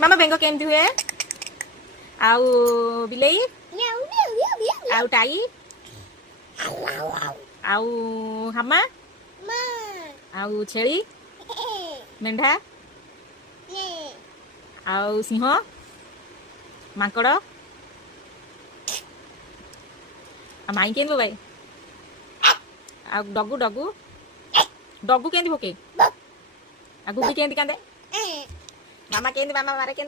मामा बेंग केमती हुए आउ बिलेई आउ टाई आउ हामा आउ छेली मेंढा आउ सिंह माकड़ माई के भाई आ डगू डगू डगू के भोके आ गुगी के कांदे मामा के मामा मारे के